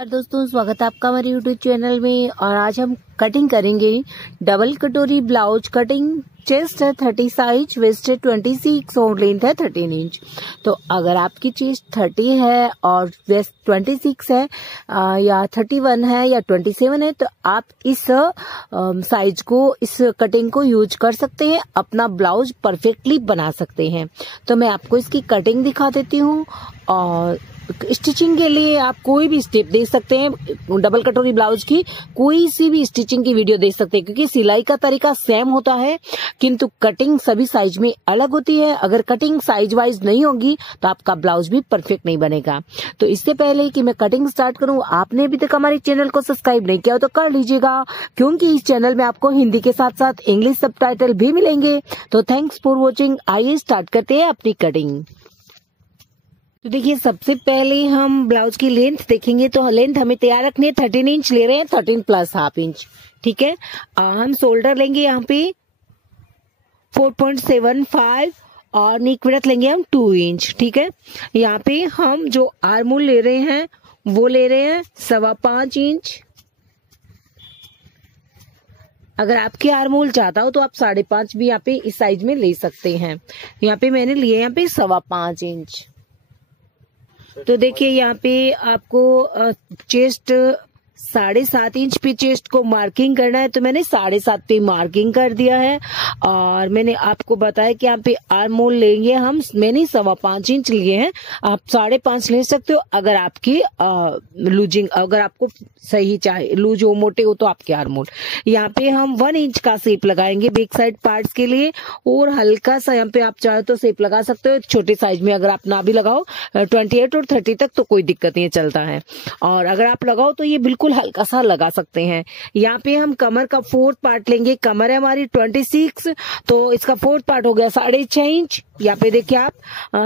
दोस्तों, स्वागत है आपका हमारे यूट्यूब चैनल में। और आज हम कटिंग करेंगे डबल कटोरी ब्लाउज कटिंग। चेस्ट है 30 साइज, वेस्ट है 26 और लेंथ है 13 इंच। तो अगर आपकी चेस्ट 30 है और वेस्ट 26 है या 31 है या 27 है तो आप इस साइज को, इस कटिंग को यूज कर सकते हैं, अपना ब्लाउज परफेक्टली बना सकते हैं। तो मैं आपको इसकी कटिंग दिखा देती हूँ। और स्टिचिंग के लिए आप कोई भी स्टेप देख सकते हैं, डबल कटोरी ब्लाउज की कोई सी भी स्टिचिंग की वीडियो देख सकते हैं, क्योंकि सिलाई का तरीका सेम होता है किंतु कटिंग सभी साइज में अलग होती है। अगर कटिंग साइज वाइज नहीं होगी तो आपका ब्लाउज भी परफेक्ट नहीं बनेगा। तो इससे पहले कि मैं कटिंग स्टार्ट करूं, आपने अभी तक हमारे चैनल को सब्सक्राइब नहीं किया हो तो कर लीजिएगा, क्योंकि इस चैनल में आपको हिंदी के साथ साथ इंग्लिश सबटाइटल भी मिलेंगे। तो थैंक्स फॉर वॉचिंग। आइए स्टार्ट करते हैं अपनी कटिंग। तो देखिए, सबसे पहले हम ब्लाउज की लेंथ देखेंगे। तो लेंथ हमें तैयार रखनी है, 13 इंच ले रहे हैं, 13 प्लस हाफ इंच। ठीक है। हम शोल्डर लेंगे यहाँ पे 4.75 और नीक विड्थ लेंगे हम 2 इंच। ठीक है। यहाँ पे हम जो आर्मोल ले रहे हैं वो ले रहे हैं 5.25 इंच। अगर आपके आर्मोल चाहता हो तो आप 5.5 भी यहाँ पे इस साइज में ले सकते हैं। यहाँ पे मैंने लिए यहाँ पे 5.25 इंच। तो देखिए, यहाँ पे आपको चेस्ट 7.5 इंच पे चेस्ट को मार्किंग करना है, तो मैंने 7.5 पे मार्किंग कर दिया है। और मैंने आपको बताया कि यहाँ पे आर्म होल लेंगे हम, मैंने 5.25 इंच लिए हैं, आप 5.5 ले सकते हो। अगर आपकी लूजिंग, अगर आपको सही चाहे लूज हो, मोटे हो, तो आपके आर्म होल। यहाँ पे हम 1 इंच का शेप लगाएंगे बैक साइड पार्ट्स के लिए, और हल्का सा यहाँ पे आप चाहे तो शेप लगा सकते हो छोटे साइज में। अगर आप ना भी लगाओ 28 और 30 तक तो कोई दिक्कत नहीं, चलता है। और अगर आप लगाओ तो ये बिल्कुल हल्का सा लगा सकते हैं। यहाँ पे हम कमर का 4th पार्ट लेंगे। कमर है हमारी 26, तो इसका 4th पार्ट हो गया 6.5 इंच। यहाँ पे देखिए आप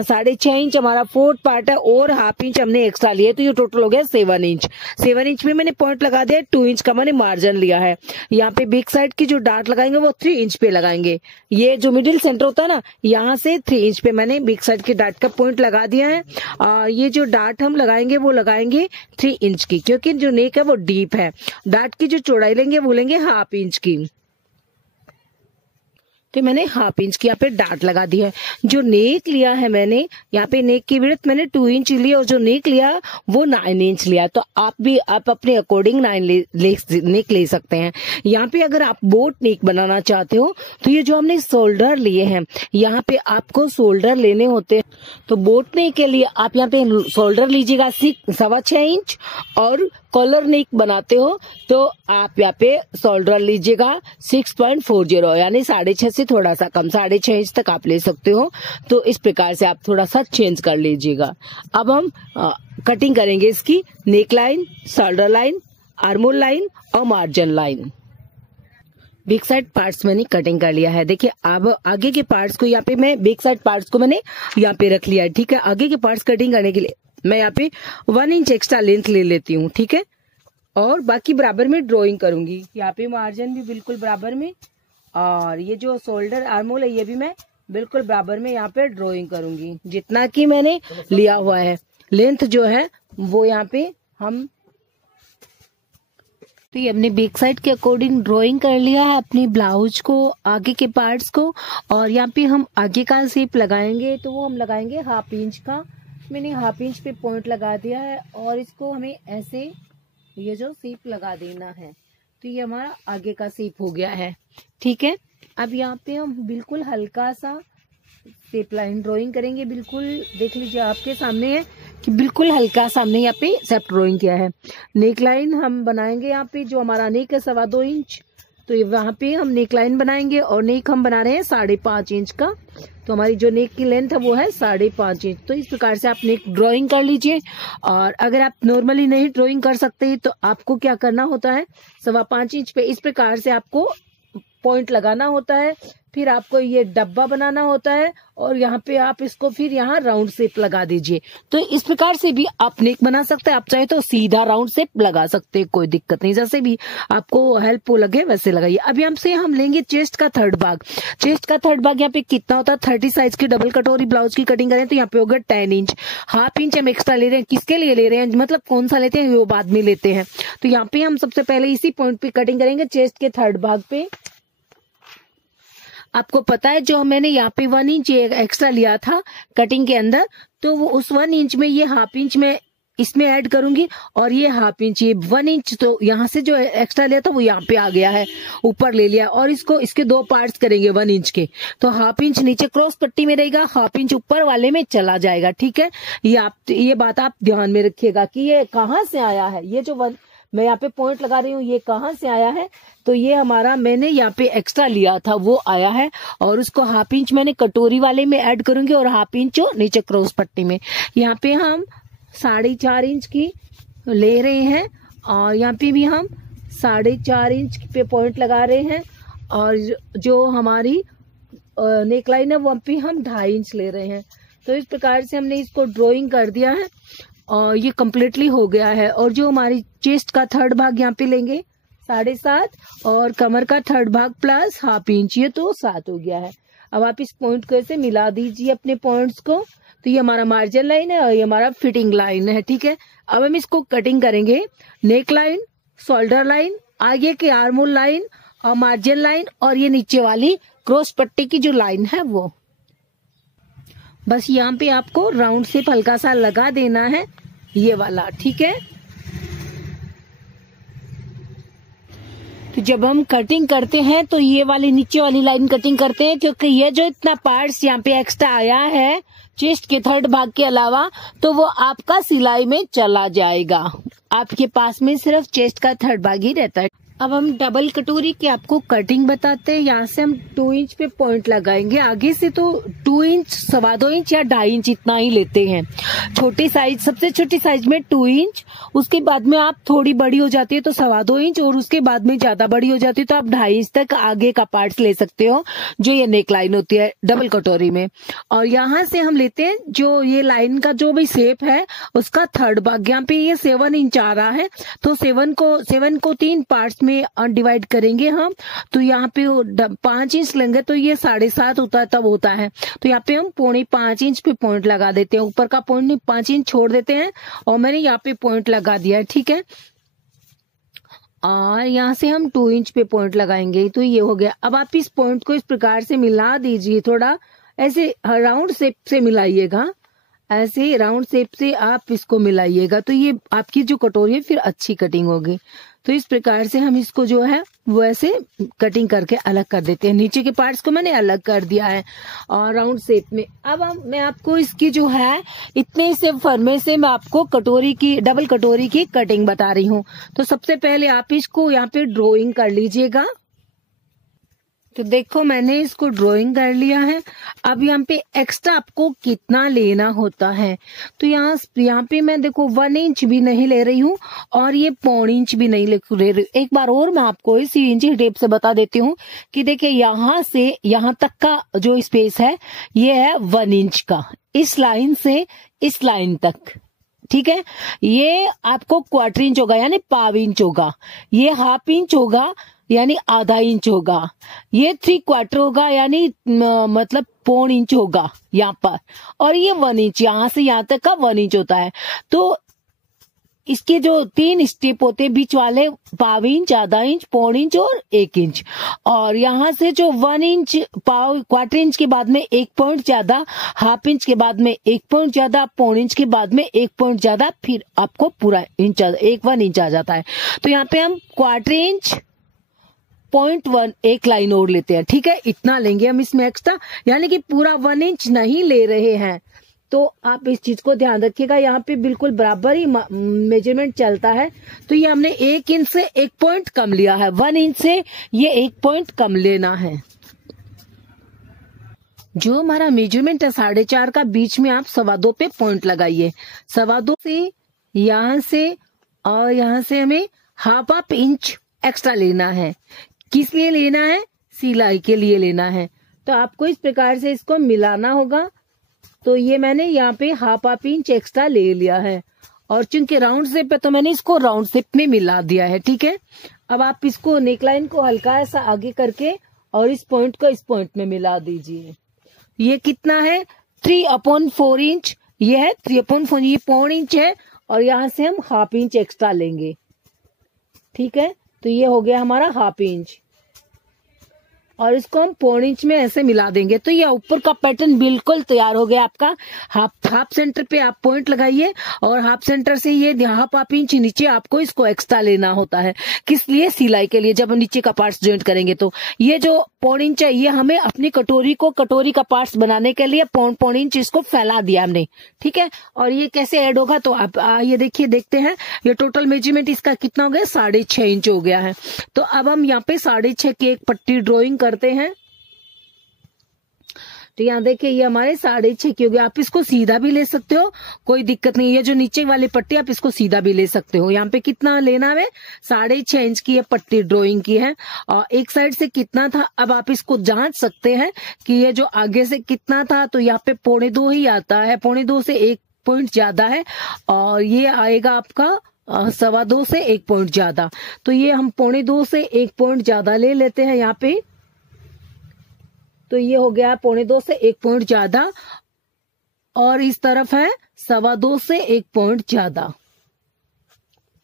6.5 इंच हमारा 4th पार्ट है, और हाफ इंच हमने एक्स्ट्रा लिया, तो ये टोटल हो गया 7 इंच। 7 इंच में मैंने पॉइंट लगा दिया, 2 इंच का मैंने मार्जिन लिया है। यहाँ पे बैक साइड की जो डार्ट लगाएंगे वो 3 इंच पे लगाएंगे। ये जो मिडिल सेंटर होता है ना, यहाँ से 3 इंच पे मैंने बैक साइड की डार्ट का पॉइंट लगा दिया है। और ये जो डार्ट हम लगाएंगे वो लगाएंगे 3 इंच की, क्योंकि जो नेक है वो डीप है। डार्ट की जो चौड़ाई लेंगे वो लेंगे हाफ इंच की। तो मैंने हाफ इंच की यहाँ पे डार्ट लगा दी है। जो नेक लिया है मैंने, यहाँ पे नेक की विड्थ मैंने 2 इंच ली, और जो नेक लिया वो 9 इंच लिया। तो आप अपने अकॉर्डिंग नेक ले सकते हैं। यहाँ पे अगर आप बोट नेक बनाना चाहते हो तो ये जो हमने शोल्डर लिए हैं, यहाँ पे आपको शोल्डर लेने होते हैं। तो बोट नेक के लिए आप यहाँ पे शोल्डर लीजिएगा 6.25 इंच, और कॉलर नेक बनाते हो तो आप यहाँ पे शोल्डर लीजिएगा 6.40, यानी 6.5 से थोड़ा सा कम, 6.5 इंच तक आप ले सकते हो। तो इस प्रकार से आप थोड़ा सा चेंज कर लीजिएगा। अब हम कटिंग करेंगे इसकी neck line, shoulder line, armhole line और margin line. Back side parts मैंने कटिंग कर लिया है। देखिए, अब आगे के पार्ट्स को यहाँ पे मैं बैक साइड पार्ट्स को मैंने यहाँ पे रख लिया है। ठीक है। आगे के पार्ट्स कटिंग करने के लिए मैं यहाँ पे 1 इंच एक्स्ट्रा लेंथ ले लेती हूँ। ठीक है। और बाकी बराबर में ड्राइंग करूंगी। यहाँ पे मार्जिन भी बिल्कुल बराबर में, और ये जो शोल्डर आर्मोल है ये भी मैं बिल्कुल बराबर में यहाँ पे ड्राइंग करूंगी, जितना कि मैंने लिया हुआ है। लेंथ जो है वो यहाँ पे हम तो ये अपने बैक साइड के अकॉर्डिंग ड्राइंग कर लिया है अपने ब्लाउज को, आगे के पार्ट्स को। और यहाँ पे हम आगे का शेप लगाएंगे, तो वो हम लगाएंगे हाफ इंच का। मैंने हाफ इंच पे पॉइंट लगा दिया है, और इसको हमें ऐसे ये जो शेप लगा देना है। तो ये हमारा आगे का शेप हो गया है। ठीक है। अब यहाँ पे हम बिल्कुल हल्का सा शेप लाइन ड्राइंग करेंगे। बिल्कुल देख लीजिए, आपके सामने है कि बिल्कुल हल्का सा हमने यहाँ पे शेप ड्राइंग किया है। नेक लाइन हम बनाएंगे यहाँ पे, जो हमारा नेक है 2.25 इंच, तो वहां पे हम नेक लाइन बनाएंगे। और नेक हम बना रहे हैं 5.5 इंच का, तो हमारी जो नेक की लेंथ है वो है 5.5 इंच। तो इस प्रकार से आप नेक ड्राइंग कर लीजिए। और अगर आप नॉर्मली नहीं ड्राइंग कर सकते तो आपको क्या करना होता है, 5.25 इंच पे इस प्रकार से आपको पॉइंट लगाना होता है, फिर आपको ये डब्बा बनाना होता है और यहाँ पे आप इसको फिर यहाँ राउंड शेप लगा दीजिए। तो इस प्रकार से भी आप नेक बना सकते हैं। आप चाहे तो सीधा राउंड शेप लगा सकते हैं, कोई दिक्कत नहीं, जैसे भी आपको हेल्पफुल लगे वैसे लगाइए। अब यहाँ से हम लेंगे चेस्ट का थर्ड भाग। चेस्ट का थर्ड भाग यहाँ पे कितना होता है, 30 साइज की डबल कटोरी ब्लाउज की कटिंग करें तो यहाँ पे होगा 10 इंच। हाफ इंच हम एक्स्ट्रा ले रहे हैं, किसके लिए ले रहे हैं, मतलब कौन सा लेते हैं वो बाद में लेते हैं। तो यहाँ पे हम सबसे पहले इसी पॉइंट पे कटिंग करेंगे, चेस्ट के थर्ड भाग पे। आपको पता है जो मैंने यहाँ पे 1 इंच एक्स्ट्रा लिया था कटिंग के अंदर, तो वो उस 1 इंच में ये हाफ इंच में इसमें ऐड करूंगी और ये हाफ इंच, ये 1 इंच तो यहाँ से जो एक्स्ट्रा लिया था वो यहाँ पे आ गया है, ऊपर ले लिया। और इसको इसके 2 पार्ट्स करेंगे 1 इंच के। तो हाफ इंच नीचे क्रॉस पट्टी में रहेगा, हाफ इंच ऊपर वाले में चला जाएगा। ठीक है, ये बात आप ध्यान में रखिएगा कि ये कहाँ से आया है। ये जो मैं यहाँ पे पॉइंट लगा रही हूँ ये कहाँ से आया है, तो ये हमारा मैंने यहाँ पे एक्स्ट्रा लिया था वो आया है। और उसको हाफ इंच मैंने कटोरी वाले में ऐड करूंगी और हाफ इंच नीचे क्रॉस पट्टी में। यहाँ पे हम 4.5 इंच की ले रहे हैं और यहाँ पे भी हम 4.5 इंच पे पॉइंट लगा रहे हैं। और जो हमारी नेक लाइन है वहाँ पे हम 2.5 इंच ले रहे हैं। तो इस प्रकार से हमने इसको ड्रॉइंग कर दिया है और ये कम्प्लीटली हो गया है। और जो हमारी चेस्ट का थर्ड भाग यहाँ पे लेंगे 7.5 और कमर का थर्ड भाग प्लस हाफ इंच, ये तो 7 हो गया है। अब आप इस पॉइंट को ऐसे मिला दीजिए अपने पॉइंट्स को। तो ये हमारा मार्जिन लाइन है और ये हमारा फिटिंग लाइन है। ठीक है, अब हम इसको कटिंग करेंगे। नेक लाइन, शोल्डर लाइन, आगे की आर्म होल लाइन और मार्जिन लाइन और ये नीचे वाली क्रॉस पट्टी की जो लाइन है वो। बस यहाँ पे आपको राउंड शेप हल्का सा लगा देना है ये वाला। ठीक है, तो जब हम कटिंग करते हैं तो ये वाली नीचे वाली लाइन कटिंग करते हैं, क्योंकि ये जो इतना पार्ट्स यहाँ पे एक्स्ट्रा आया है चेस्ट के थर्ड भाग के अलावा, तो वो आपका सिलाई में चला जाएगा। आपके पास में सिर्फ चेस्ट का थर्ड भाग ही रहता है। अब हम डबल कटोरी की आपको कटिंग बताते हैं। यहाँ से हम 2 इंच पे पॉइंट लगाएंगे। आगे से तो 2 इंच, 2.25 इंच या 2.5 इंच इतना ही लेते हैं। छोटी साइज, सबसे छोटी साइज में 2 इंच, उसके बाद में आप थोड़ी बड़ी हो जाती है तो 2.25 इंच और उसके बाद में ज्यादा बड़ी हो जाती है तो आप 2.5 इंच तक आगे का पार्ट ले सकते हो, जो ये नेक लाइन होती है डबल कटोरी में। और यहाँ से हम लेते हैं जो ये लाइन का जो भी शेप है उसका थर्ड भाग। यहाँ पे ये 7 इंच आ रहा है तो 7 को 3 पार्ट्स में डिवाइड करेंगे हम। तो यहाँ पे 5 इंच लेंगे तो ये 7.5 होता है, तब होता है। तो यहाँ पे हम 4.5 इंच पे पॉइंट लगा देते हैं। ऊपर का पॉइंट 5 इंच छोड़ देते हैं और मैंने यहाँ पे पॉइंट लगा दिया है। ठीक है, और यहाँ से हम 2 इंच पे पॉइंट लगाएंगे। तो ये हो गया। अब आप इस पॉइंट को इस प्रकार से मिला दीजिए, थोड़ा ऐसे राउंड शेप से मिलाइएगा, ऐसे राउंड शेप से आप इसको मिलाइएगा तो ये आपकी जो कटोरी है फिर अच्छी कटिंग होगी। तो इस प्रकार से हम इसको जो है वो ऐसे कटिंग करके अलग कर देते हैं। नीचे के पार्ट्स को मैंने अलग कर दिया है और राउंड शेप में। अब मैं आपको इसकी जो है इतने से फरमे से मैं आपको कटोरी की, डबल कटोरी की कटिंग बता रही हूँ। तो सबसे पहले आप इसको यहाँ पे ड्रॉइंग कर लीजिएगा। तो देखो मैंने इसको ड्राइंग कर लिया है। अब यहाँ पे एक्स्ट्रा आपको कितना लेना होता है, तो यहाँ पे मैं देखो 1 इंच भी नहीं ले रही हूँ और ये 0.25 इंच भी नहीं ले रही हूँ। एक बार और मैं आपको इस इंची टेप से बता देती हूँ कि देखिए यहाँ से यहाँ तक का जो स्पेस है ये है 1 इंच का, इस लाइन से इस लाइन तक। ठीक है, ये आपको 1/4 इंच होगा यानी 1/2 इंच होगा, ये 1/2 इंच होगा यानी ½ इंच होगा, ये 3/4 होगा यानी मतलब 0.25 इंच होगा यहाँ पर, और ये 1 इंच, यहाँ से यहाँ तक का 1 इंच होता है। तो इसके जो 3 स्टेप होते हैं बीच वाले, 1/2 इंच, ½ इंच, 0.25 इंच और 1 इंच। और यहाँ से जो 1 इंच, 1/4 इंच के बाद में 1 पॉइंट ज्यादा, 1/2 इंच के बाद में 1 पॉइंट ज्यादा, 0.25 इंच के बाद में 1 पॉइंट ज्यादा, फिर आपको पूरा इंच 1 इंच आ जाता है। तो यहाँ पे हम 1/4 इंच 0.1 एक लाइन और लेते हैं। ठीक है, इतना लेंगे हम इसमें एक्स्ट्रा, यानी कि पूरा 1 इंच नहीं ले रहे हैं। तो आप इस चीज को ध्यान रखिएगा, यहाँ पे बिल्कुल बराबर ही मेजरमेंट चलता है। तो ये हमने 1 इंच से 1 पॉइंट कम लिया है, 1 इंच से ये 1 पॉइंट कम लेना है। जो हमारा मेजरमेंट है 4.5 का, बीच में आप 2.25 पे पॉइंट लगाइए। 2.25 से यहाँ से और यहाँ से हमें 1/2 इंच एक्स्ट्रा लेना है। किस लिए लेना है? सिलाई के लिए लेना है। तो आपको इस प्रकार से इसको मिलाना होगा। तो ये मैंने यहाँ पे हाफ इंच एक्स्ट्रा ले लिया है और चूंकि राउंड शेप है तो मैंने इसको राउंड शेप में मिला दिया है। ठीक है, अब आप इसको नेकलाइन को हल्का सा आगे करके और इस पॉइंट को इस पॉइंट में मिला दीजिए। ये कितना है 3/4 इंच, ये है 3/4, ये पौन इंच है और यहाँ से हम हाफ इंच एक्स्ट्रा लेंगे। ठीक है, तो ये हो गया हमारा हाफ इंच और इसको हम पौन इंच में ऐसे मिला देंगे। तो ये ऊपर का पैटर्न बिल्कुल तैयार हो गया आपका। हाफ सेंटर पे आप पॉइंट लगाइए और हाफ सेंटर से ये हाफ इंच नीचे आपको इसको एक्स्ट्रा लेना होता है। किस लिए? सिलाई के लिए, जब हम नीचे का पार्ट्स ज्वाइंट करेंगे। तो ये जो पौन इंच है ये हमें अपनी कटोरी का पार्ट्स बनाने के लिए पौन इंच इसको फैला दिया हमने। ठीक है, और ये कैसे ऐड होगा तो आप ये देखिए, देखते हैं ये टोटल मेजरमेंट इसका कितना हो गया, 6.5 इंच हो गया है। तो अब हम यहाँ पे 6.5 की एक पट्टी ड्रॉइंग करते हैं। तो यहाँ देखिए ये हमारे 6.5 की हो गया। आप इसको सीधा भी ले सकते हो, कोई दिक्कत नहीं है। जो नीचे वाली पट्टी आप इसको सीधा भी ले सकते हो। यहाँ पे कितना लेना है, 6.5 इंच की ये पट्टी ड्रॉइंग की है और एक साइड से कितना था। अब आप इसको जांच सकते हैं कि ये जो आगे से कितना था, तो यहाँ पे 2.25 ही आता है, 2.25 से 1 पॉइंट ज्यादा है और ये आएगा आपका 2.25 से 1 पॉइंट ज्यादा। तो ये हम 2.25 से 1 पॉइंट ज्यादा ले लेते हैं यहाँ पे। तो ये हो गया 2.25 से 1 पॉइंट ज्यादा और इस तरफ है 2.25 से 1 पॉइंट ज्यादा।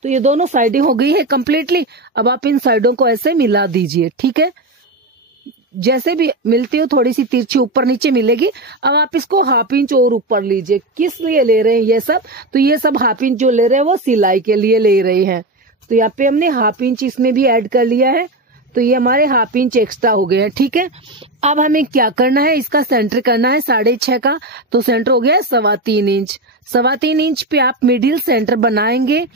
तो ये दोनों साइडें हो गई है कंप्लीटली। अब आप इन साइडों को ऐसे मिला दीजिए। ठीक है, जैसे भी मिलती हो थोड़ी सी तिरछी ऊपर नीचे मिलेगी। अब आप इसको हाफ इंच और ऊपर लीजिए। किस लिए ले रहे हैं ये सब? तो ये सब हाफ इंच जो ले रहे हैं वो सिलाई के लिए ले रहे हैं। तो यहाँ पे हमने हाफ इंच इसमें भी ऐड कर लिया है। तो ये हमारे हाफ इंच एक्स्ट्रा हो गए हैं। ठीक है, अब हमें क्या करना है, इसका सेंटर करना है 6.5 का। तो सेंटर हो गया 3.25 इंच। 3.25 इंच पे आप मिडिल सेंटर बनाएंगे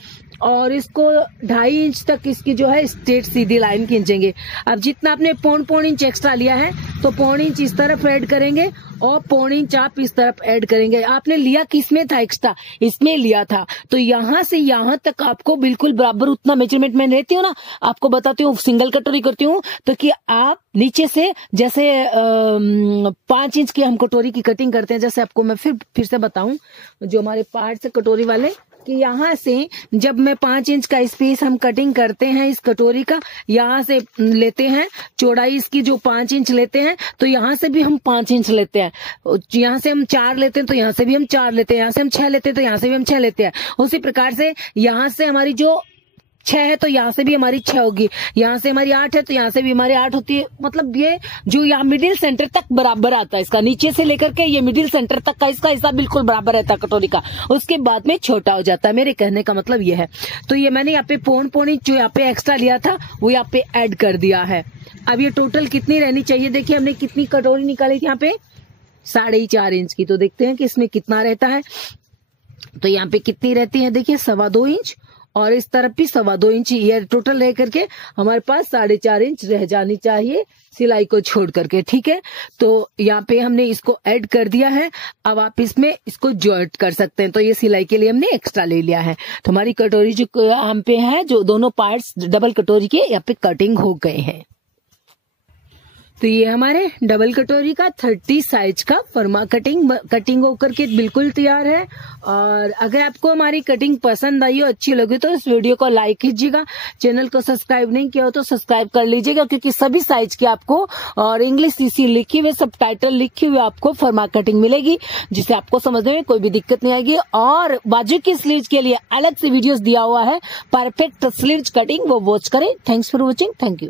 और इसको 2.5 इंच तक इसकी जो है स्ट्रेट सीधी लाइन खींचेंगे। अब जितना आपने पौन इंच एक्स्ट्रा लिया है तो पौन इंच इस तरफ ऐड करेंगे और पौन इंच आप इस तरफ ऐड करेंगे। आपने लिया किसमें था एक्स्ट्रा? इसमें लिया था। तो यहाँ से यहाँ तक आपको बिल्कुल बराबर उतना मेजरमेंट मैं लेती हूँ ना, आपको बताती हूँ, सिंगल कटोरी करती हूँ तो कि आप नीचे से जैसे 5 इंच की हम कटोरी की कटिंग करते हैं। जैसे आपको मैं फिर से बताऊं, जो हमारे पार्ट्स है कटोरी वाले, कि यहाँ से जब मैं 5 इंच का स्पेस हम कटिंग करते हैं इस कटोरी का, यहाँ से लेते हैं चौड़ाई इसकी जो 5 इंच लेते हैं, तो यहाँ से भी हम 5 इंच लेते हैं। यहाँ से हम 4 लेते हैं तो यहाँ से भी हम 4 लेते हैं, यहाँ से हम 6 लेते हैं तो यहाँ से भी हम 6 लेते हैं। उसी प्रकार से यहाँ से हमारी जो 6 है तो यहाँ से भी हमारी 6 होगी, यहाँ से हमारी 8 है तो यहाँ से भी हमारी 8 होती है। मतलब ये जो यहाँ मिडिल सेंटर तक बराबर आता है इसका, नीचे से लेकर के ये मिडिल सेंटर तक का इसका हिस्सा बिल्कुल बराबर रहता है कटोरी का। उसके बाद में छोटा हो जाता है। मेरे कहने का मतलब ये है। तो ये मैंने यहाँ पे पौन इंच जो यहाँ पे एक्स्ट्रा लिया था वो यहाँ पे ऐड कर दिया है। अब ये टोटल कितनी रहनी चाहिए, देखिए हमने कितनी कटोरी निकाली थी यहाँ पे 4.5 इंच की। तो देखते हैं कि इसमें कितना रहता है। तो यहाँ पे कितनी रहती है, देखिए 2.25 इंच और इस तरफ भी 2.25 इंच। ये टोटल रह करके हमारे पास 4.5 इंच रह जानी चाहिए सिलाई को छोड़ करके। ठीक है, तो यहाँ पे हमने इसको ऐड कर दिया है। अब आप इसमें इसको जॉइंट कर सकते हैं। तो ये सिलाई के लिए हमने एक्स्ट्रा ले लिया है। तो हमारी कटोरी जो हम पे है, जो दोनों पार्ट्स डबल कटोरी के यहाँ पे कटिंग हो गए हैं। तो ये हमारे डबल कटोरी का 30 साइज का फर्मा कटिंग होकर के बिल्कुल तैयार है। और अगर आपको हमारी कटिंग पसंद आई हो, अच्छी लगी, तो इस वीडियो को लाइक कीजिएगा। चैनल को सब्सक्राइब नहीं किया हो तो सब्सक्राइब कर लीजिएगा, क्योंकि सभी साइज की आपको और इंग्लिश सीसी लिखी हुई, सब टाइटल लिखी हुई आपको फर्मा कटिंग मिलेगी, जिससे आपको समझने में कोई भी दिक्कत नहीं आएगी। और बाजू की स्लीव्स के लिए अलग से वीडियोस दिया हुआ है, परफेक्ट स्लीव्स कटिंग, वो वॉच करें। Thanks for watching, thank you.